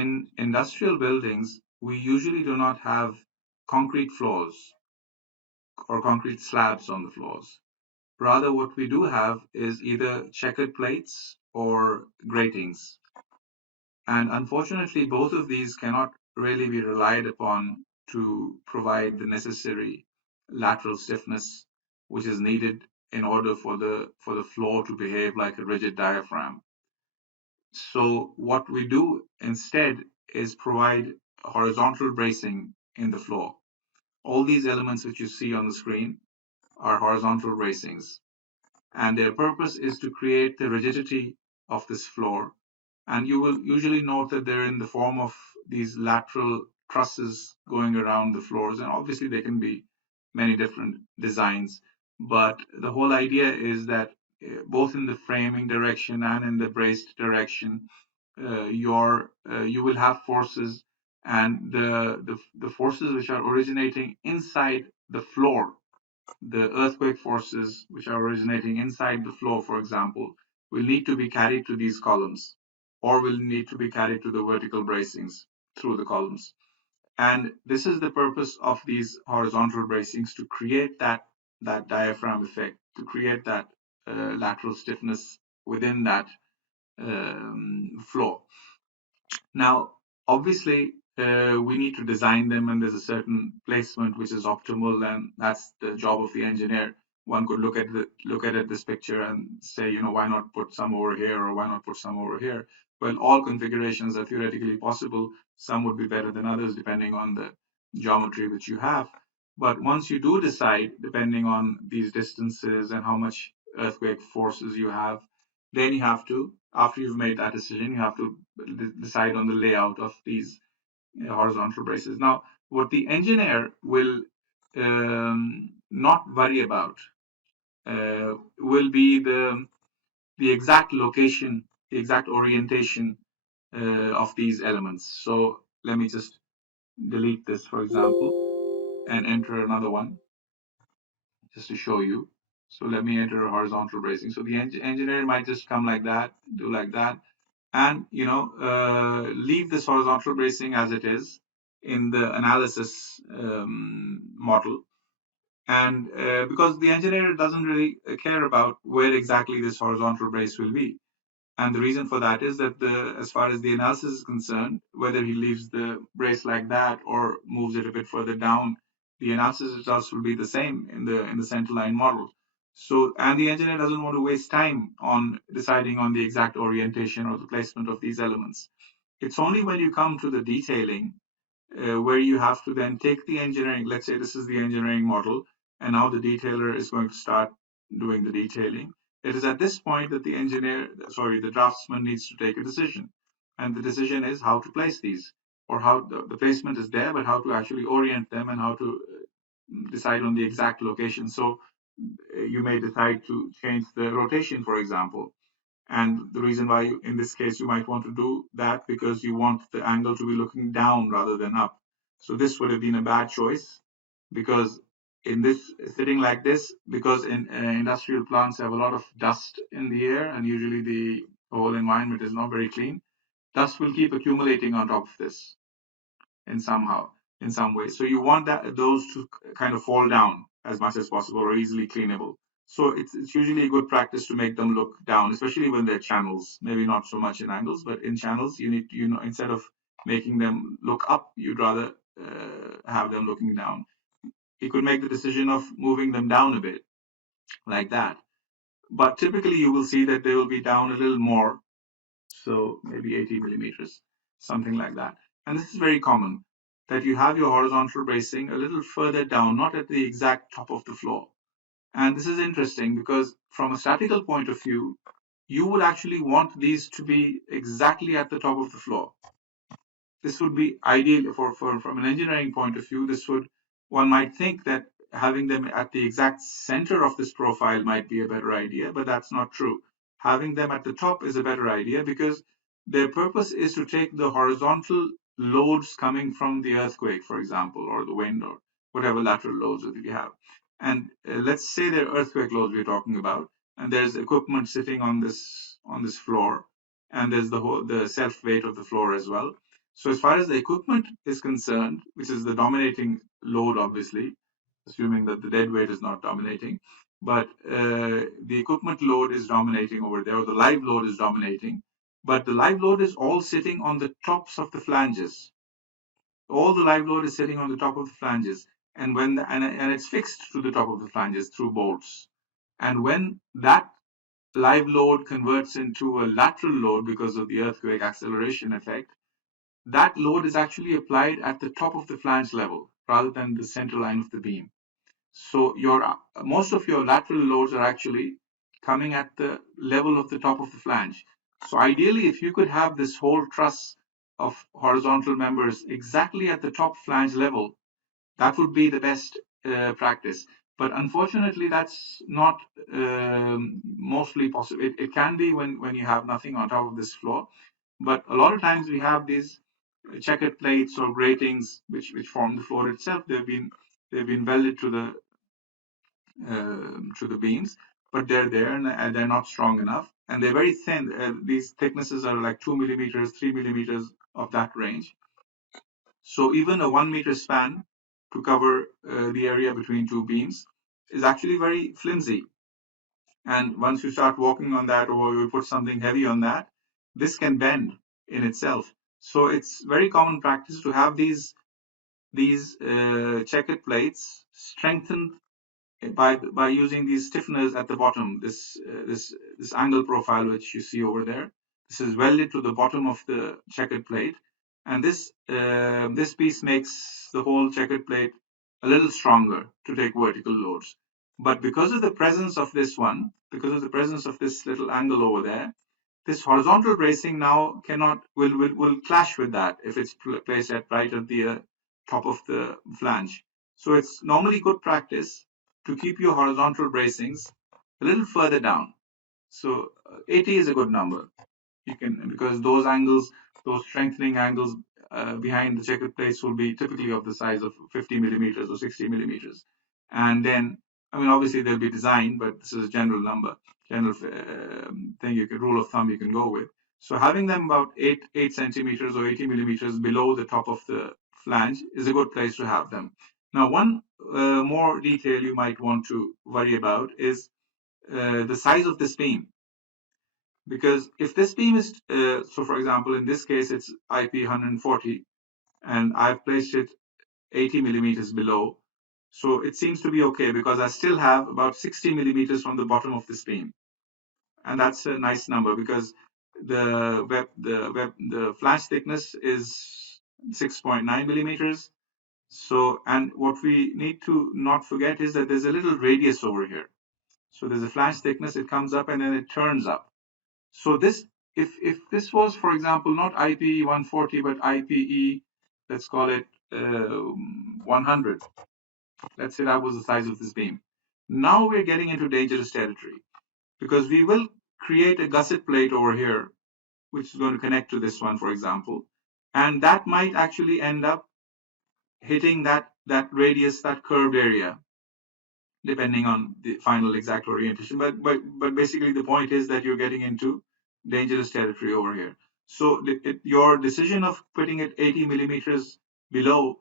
in industrial buildings, we usually do not have concrete floors or concrete slabs on the floors. Rather, what we do have is either checkered plates or gratings. And unfortunately, both of these cannot really be relied upon to provide the necessary lateral stiffness which is needed in order for the floor to behave like a rigid diaphragm. So what we do instead is provide horizontal bracing in the floor. All these elements which you see on the screen are horizontal bracings, and their purpose is to create the rigidity of this floor. And you will usually note that they're in the form of these lateral trusses going around the floors, and obviously there can be many different designs, but the whole idea is that both in the framing direction and in the braced direction, you will have forces, and the forces which are originating inside the floor, the earthquake forces which are originating inside the floor, for example, will need to be carried to these columns, or will need to be carried to the vertical bracings through the columns. And this is the purpose of these horizontal bracings, to create that diaphragm effect, to create that lateral stiffness within that floor. Now, obviously, we need to design them, and there's a certain placement which is optimal, and that's the job of the engineer. One could look at this picture and say, why not put some over here, or why not put some over here? Well, all configurations are theoretically possible. Some would be better than others depending on the geometry which you have. But once you do decide, depending on these distances and how much earthquake forces you have, then you have to, after you've made that decision, you have to decide on the layout of these horizontal braces. Now, what the engineer will not worry about will be the exact location, the exact orientation of these elements. So let me just delete this, for example, and enter another one just to show you. So let me enter a horizontal bracing. So the engineer might just come like that, do like that, and leave this horizontal bracing as it is in the analysis model. And because the engineer doesn't really care about where exactly this horizontal brace will be. And the reason for that is that as far as the analysis is concerned, whether he leaves the brace like that or moves it a bit further down, the analysis results will be the same in the centerline model. So, and the engineer doesn't want to waste time on deciding on the exact orientation or the placement of these elements. It's only when you come to the detailing where you have to then take the engineering. Let's say this is the engineering model, and now the detailer is going to start doing the detailing. It is at this point that the draftsman needs to take a decision. And the decision is how to place these, or how the placement is there, but how to actually orient them and how to decide on the exact location. So you may decide to change the rotation, for example. And the reason why in this case you might want to do that, because you want the angle to be looking down rather than up. So this would have been a bad choice, because in this sitting like this, because in industrial plants have a lot of dust in the air, and usually the whole environment is not very clean. Dust will keep accumulating on top of this in some way. So you want those to kind of fall down as much as possible, or easily cleanable. So it's usually a good practice to make them look down, especially when they're channels. Maybe not so much in angles, but in channels, you need, instead of making them look up, you'd rather have them looking down. You could make the decision of moving them down a bit, like that. But typically, you will see that they will be down a little more, so maybe 80 millimeters, something like that. And this is very common, that you have your horizontal bracing a little further down, not at the exact top of the floor. And this is interesting because from a statical point of view, you would actually want these to be exactly at the top of the floor. This would be ideal from an engineering point of view. One might think that having them at the exact center of this profile might be a better idea, but that's not true. Having them at the top is a better idea, because their purpose is to take the horizontal loads coming from the earthquake, for example, or the wind, or whatever lateral loads that you have. And let's say they're earthquake loads we're talking about, and there's equipment sitting on this floor, and there's the self weight of the floor as well. So as far as the equipment is concerned, which is the dominating load, obviously, assuming that the dead weight is not dominating, but the equipment load is dominating over there, or the live load is dominating, but the live load is all sitting on the tops of the flanges. All the live load is sitting on the top of the flanges, and and it's fixed to the top of the flanges through bolts. And when that live load converts into a lateral load because of the earthquake acceleration effect, that load is actually applied at the top of the flange level rather than the center line of the beam. So most of your lateral loads are actually coming at the level of the top of the flange. So ideally, if you could have this whole truss of horizontal members exactly at the top flange level, that would be the best practice. But unfortunately, that's not mostly possible. It can be when you have nothing on top of this floor, but a lot of times we have these checkered plates or gratings which form the floor itself. They've been welded to the beams, but they're there and they're not strong enough, and they're very thin. These thicknesses are like 2 millimeters, 3 millimeters of that range. So even a 1 meter span to cover the area between two beams is actually very flimsy. And once you start walking on that, or you put something heavy on that, this can bend in itself. So it's very common practice to have these checkered plates strengthened by using these stiffeners at the bottom. This angle profile which you see over there, this is welded to the bottom of the checkered plate, and this piece makes the whole checkered plate a little stronger to take vertical loads. But because of the presence of this one, because of the presence of this little angle over there, this horizontal bracing now cannot will clash with that if it's placed right at the top of the flange. So it's normally good practice to keep your horizontal bracings a little further down. So 80 is a good number. You can, because those angles, those strengthening angles behind the checkered plates will be typically of the size of 50 millimeters or 60 millimeters. And then, I mean, obviously they'll be designed, but this is a general number, general thing you can, rule of thumb you can go with. So having them about 8 centimeters or 80 millimeters below the top of the flange is a good place to have them. Now, one more detail you might want to worry about is the size of this beam. Because if this beam is, so for example, in this case, it's IP 140, and I've placed it 80 millimeters below. So it seems to be okay because I still have about 60 millimeters from the bottom of this beam. And that's a nice number because the flange thickness is 6.9 millimeters. So, and what we need to not forget is that there's a little radius over here. So there's a flange thickness, it comes up and then it turns up. So this, if this was, for example, not IPE 140, but IPE, let's call it 100. Let's say that was the size of this beam. Now we're getting into dangerous territory because we will create a gusset plate over here, which is going to connect to this one, for example, and that might actually end up hitting that radius, that curved area, depending on the final exact orientation. But basically, the point is that you're getting into dangerous territory over here. So your decision of putting it 80 millimeters below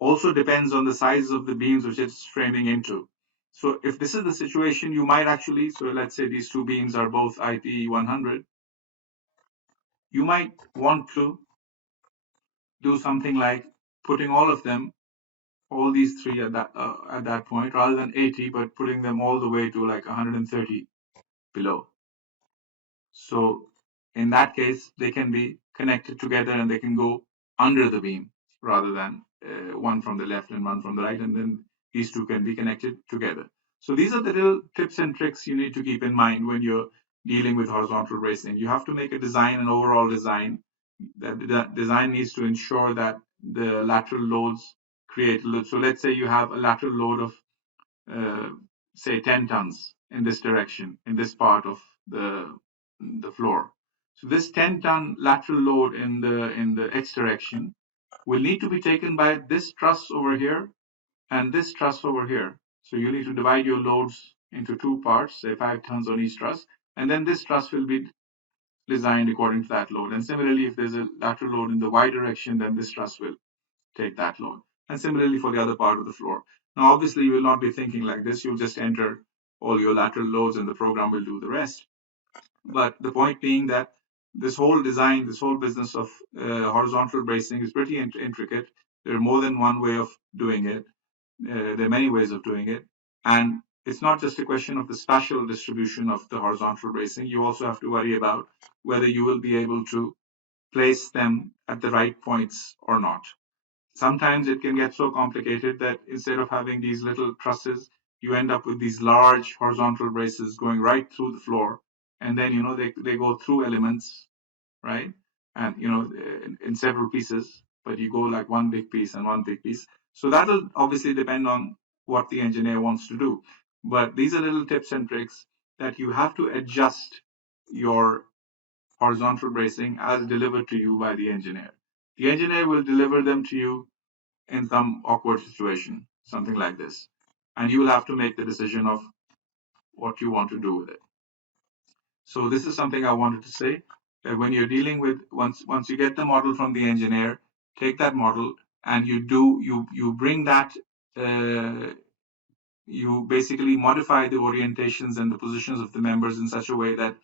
also depends on the size of the beams which it's framing into. So if this is the situation, you might actually, so let's say these two beams are both IP 100, you might want to do something like putting all of them, all these three at that point, rather than 80, but putting them all the way to like 130 below. So in that case, they can be connected together and they can go under the beam rather than one from the left and one from the right, and then these two can be connected together. So these are the little tips and tricks you need to keep in mind when you're dealing with horizontal bracing. You have to make a design, an overall design. The design needs to ensure that the lateral loads create. So let's say you have a lateral load of uh, say 10 tons in this direction, in this part of the floor. So this 10-ton lateral load in the X direction will need to be taken by this truss over here and this truss over here. So you need to divide your loads into two parts, say 5 tons on each truss, and then this truss will be designed according to that load. And similarly, if there's a lateral load in the y direction, then this truss will take that load. And similarly for the other part of the floor. Now, obviously, you will not be thinking like this. You'll just enter all your lateral loads and the program will do the rest. But the point being that this whole design, this whole business of horizontal bracing is pretty intricate. There are more than one way of doing it. There are many ways of doing it. And it's not just a question of the spatial distribution of the horizontal bracing. You also have to worry about whether you will be able to place them at the right points or not. Sometimes it can get so complicated that instead of having these little trusses, you end up with these large horizontal braces going right through the floor. And then, they go through elements, right? And, in several pieces, but you go like one big piece and one big piece. So that'll obviously depend on what the engineer wants to do. But these are little tips and tricks that you have to adjust your horizontal bracing as delivered to you by the engineer. The engineer will deliver them to you in some awkward situation, something like this. And you will have to make the decision of what you want to do with it. So this is something I wanted to say, that when you're dealing with, once you get the model from the engineer, take that model and you bring that, you basically modify the orientations and the positions of the members in such a way that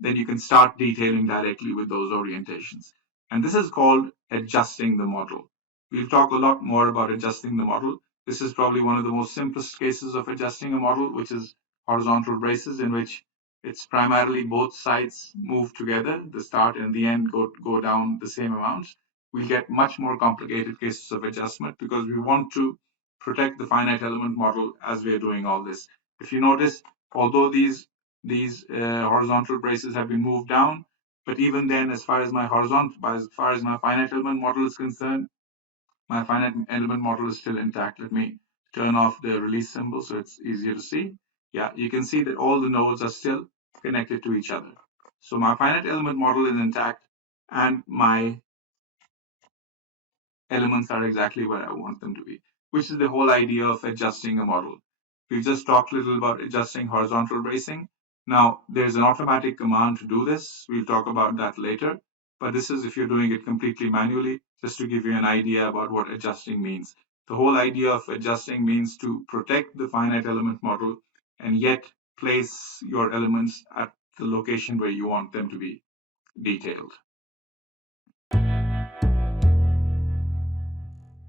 then you can start detailing directly with those orientations. And this is called adjusting the model. We'll talk a lot more about adjusting the model. This is probably one of the most simplest cases of adjusting a model, which is horizontal braces, in which it's primarily both sides move together. The start and the end go down the same amounts. We'll get much more complicated cases of adjustment because we want to protect the finite element model as we are doing all this. If you notice, although these horizontal braces have been moved down. But even then, as far as my finite element model is concerned, my finite element model is still intact. Let me turn off the release symbol so it's easier to see. Yeah, you can see that all the nodes are still connected to each other. So my finite element model is intact and my elements are exactly where I want them to be, which is the whole idea of adjusting a model. We just talked a little about adjusting horizontal bracing. Now, there's an automatic command to do this. We'll talk about that later. But this is if you're doing it completely manually, just to give you an idea about what adjusting means. The whole idea of adjusting means to protect the finite element model and yet place your elements at the location where you want them to be detailed.